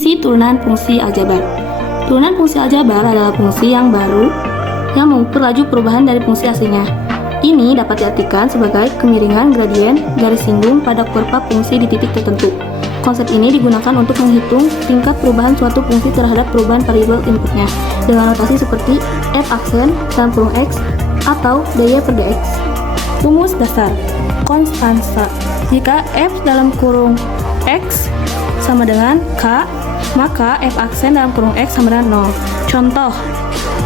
Definisi turunan fungsi aljabar. Turunan fungsi aljabar adalah fungsi yang baru yang mengukur laju perubahan dari fungsi aslinya. Ini dapat diartikan sebagai kemiringan gradien garis singgung pada kurva fungsi di titik tertentu. Konsep ini digunakan untuk menghitung tingkat perubahan suatu fungsi terhadap perubahan variabel inputnya dengan notasi seperti f aksen dalam kurung x atau dy per dx. Rumus dasar konstansa. Jika f dalam kurung x sama dengan k, maka f aksen dalam kurung x sama dengan 0. Contoh,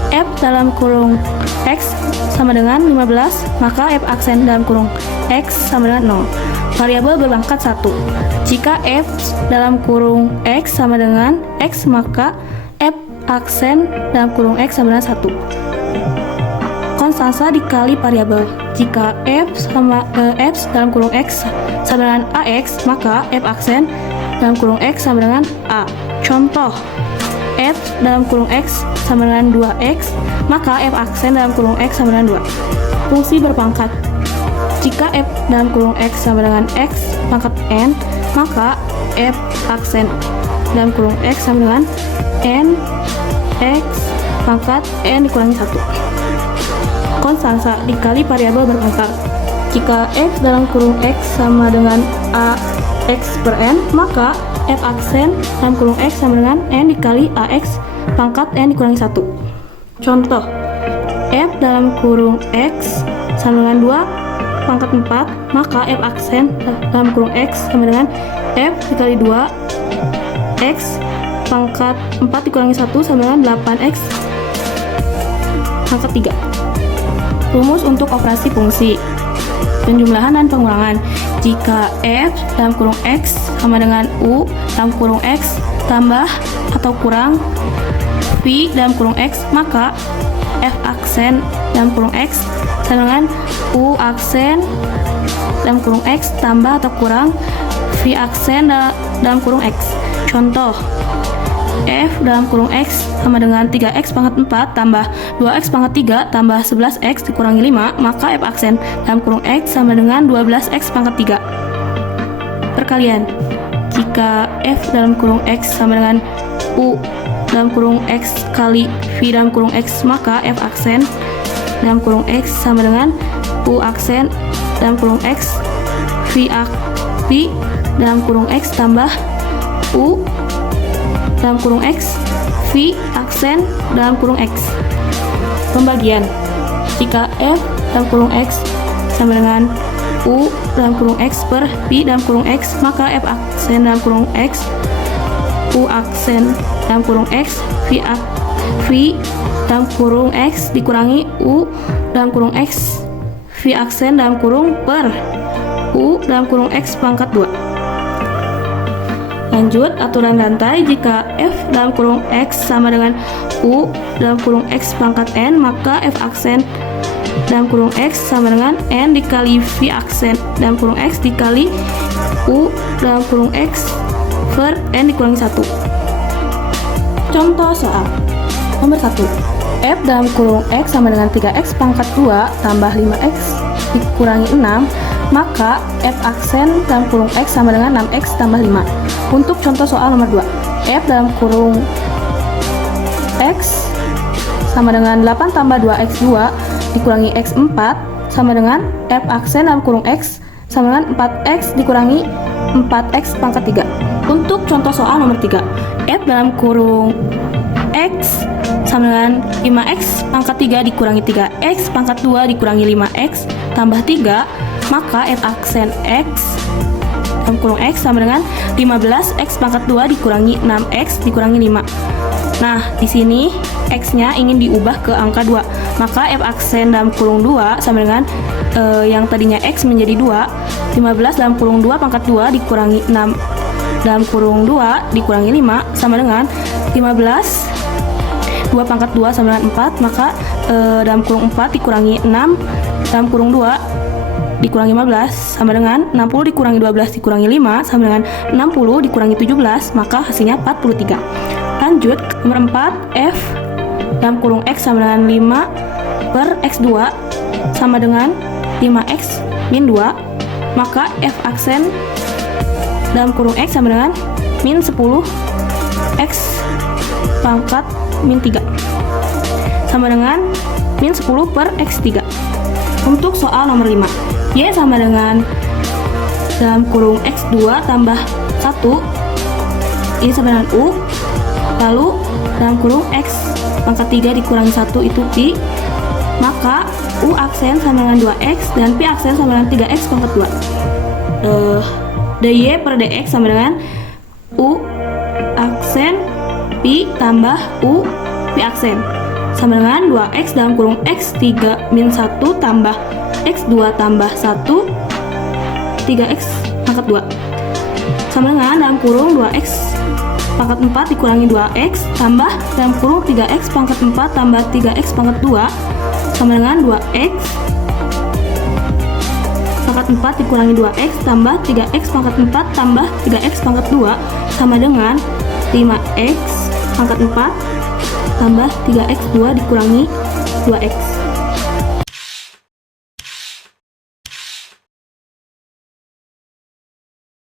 f dalam kurung x sama dengan 15, maka f aksen dalam kurung x sama dengan 0. Variabel berpangkat 1. Jika f dalam kurung x sama dengan x, maka f aksen dalam kurung x sama dengan 1. Konstansa dikali variabel. Jika f dalam kurung x sama dengan ax, maka f aksen dalam kurung x sama dengan a. Contoh, f dalam kurung x sama dengan 2x, maka f aksen dalam kurung x sama dengan 2. Fungsi berpangkat. Jika f dalam kurung x sama dengan x pangkat n, maka f aksen dalam kurung x sama dengan n x pangkat n dikurangi 1. Konstansa dikali variabel berpangkat. Jika f dalam kurung x sama dengan a x per n, maka f aksen dalam kurung x sama dengan n dikali ax pangkat n dikurangi 1. Contoh, f dalam kurung x sama dengan 2 pangkat 4, maka f aksen dalam kurung x sama dengan f dikali 2 x pangkat 4 dikurangi 1 sama dengan 8x pangkat 3. Rumus untuk operasi fungsi. Penjumlahan dan pengurangan. Jika f dalam kurung x sama dengan u dalam kurung x tambah atau kurang v dalam kurung x, maka f aksen dalam kurung x sama dengan u aksen dalam kurung x tambah atau kurang v aksen dalam kurung x. Contoh, f dalam kurung x sama dengan 3x pangkat 4 tambah 2x pangkat 3 tambah 11x dikurangi 5, maka f aksen dalam kurung x sama dengan 12x pangkat 3. Perkalian. Jika f dalam kurung x sama dengan u dalam kurung x kali v dalam kurung x, maka f aksen dalam kurung x sama dengan u aksen dalam kurung x v dalam kurung x tambah u dalam kurung x v aksen dalam kurung x. Pembagian. Jika f dalam kurung x sama dengan u dalam kurung x per v dalam kurung x, maka f aksen dalam kurung x u aksen dalam kurung x v dalam kurung x dikurangi u dalam kurung x v aksen dalam kurung per u dalam kurung x pangkat 2. Lanjut, aturan rantai. Jika f dalam kurung x sama dengan u dalam kurung x pangkat n, maka f aksen dalam kurung x sama dengan n dikali v aksen dalam kurung x dikali u dalam kurung x per n dikurangi 1. Contoh soal nomor 1. F dalam kurung x sama dengan 3x pangkat 2 tambah 5x dikurangi 6, maka f aksen dalam kurung x sama dengan 6x tambah 5. Untuk contoh soal nomor 2, f dalam kurung x sama dengan 8 tambah 2x2 dikurangi x4 sama dengan f aksen dalam kurung x sama dengan 4x dikurangi 4x pangkat 3. Untuk contoh soal nomor 3, f dalam kurung x sama dengan 5x pangkat 3 dikurangi 3x pangkat 2 dikurangi 5x tambah 3, maka f aksen x dalam kurung x sama dengan 15x pangkat 2 dikurangi 6x dikurangi 5. Nah, di sini x-nya ingin diubah ke angka 2. Maka f aksen dalam kurung 2 sama dengan yang tadinya x menjadi 2. 15 dalam kurung 2 pangkat 2 dikurangi 6 dalam kurung 2 dikurangi 5 sama dengan 15 2 pangkat 2 sama dengan 4, maka dalam kurung 4 dikurangi 6 dalam kurung 2 dikurangi 15 sama dengan 60 dikurangi 12 dikurangi 5 sama dengan 60 dikurangi 17, maka hasilnya 43. Lanjut, nomor 4, f dalam kurung x sama dengan 5 per x2 sama dengan 5x min 2, maka f aksen dalam kurung x sama dengan min 10 X pangkat min 3 sama dengan min 10 per X3. Untuk soal nomor 5, Y sama dengan dalam kurung X2 tambah 1, ini sama dengan U, lalu dalam kurung X pangkat 3 dikurangi 1 itu Pi, maka U aksen sama dengan 2X dan Pi aksen sama dengan 3X pangkat 2. dy per dx sama dengan U aksen Pi tambah U Pi aksen sama dengan 2X dalam kurung X3 min 1 tambah X2 tambah 1 3X pangkat 2 sama dengan dalam kurung 2X pangkat 4 dikurangi 2X tambah dalam kurung 3X pangkat 4 tambah 3X pangkat 2 sama dengan 2X pangkat 4 dikurangi 2X tambah 3X pangkat 4 tambah 3X pangkat 2 sama dengan 5X pangkat 4 tambah 3X2 dikurangi 2X.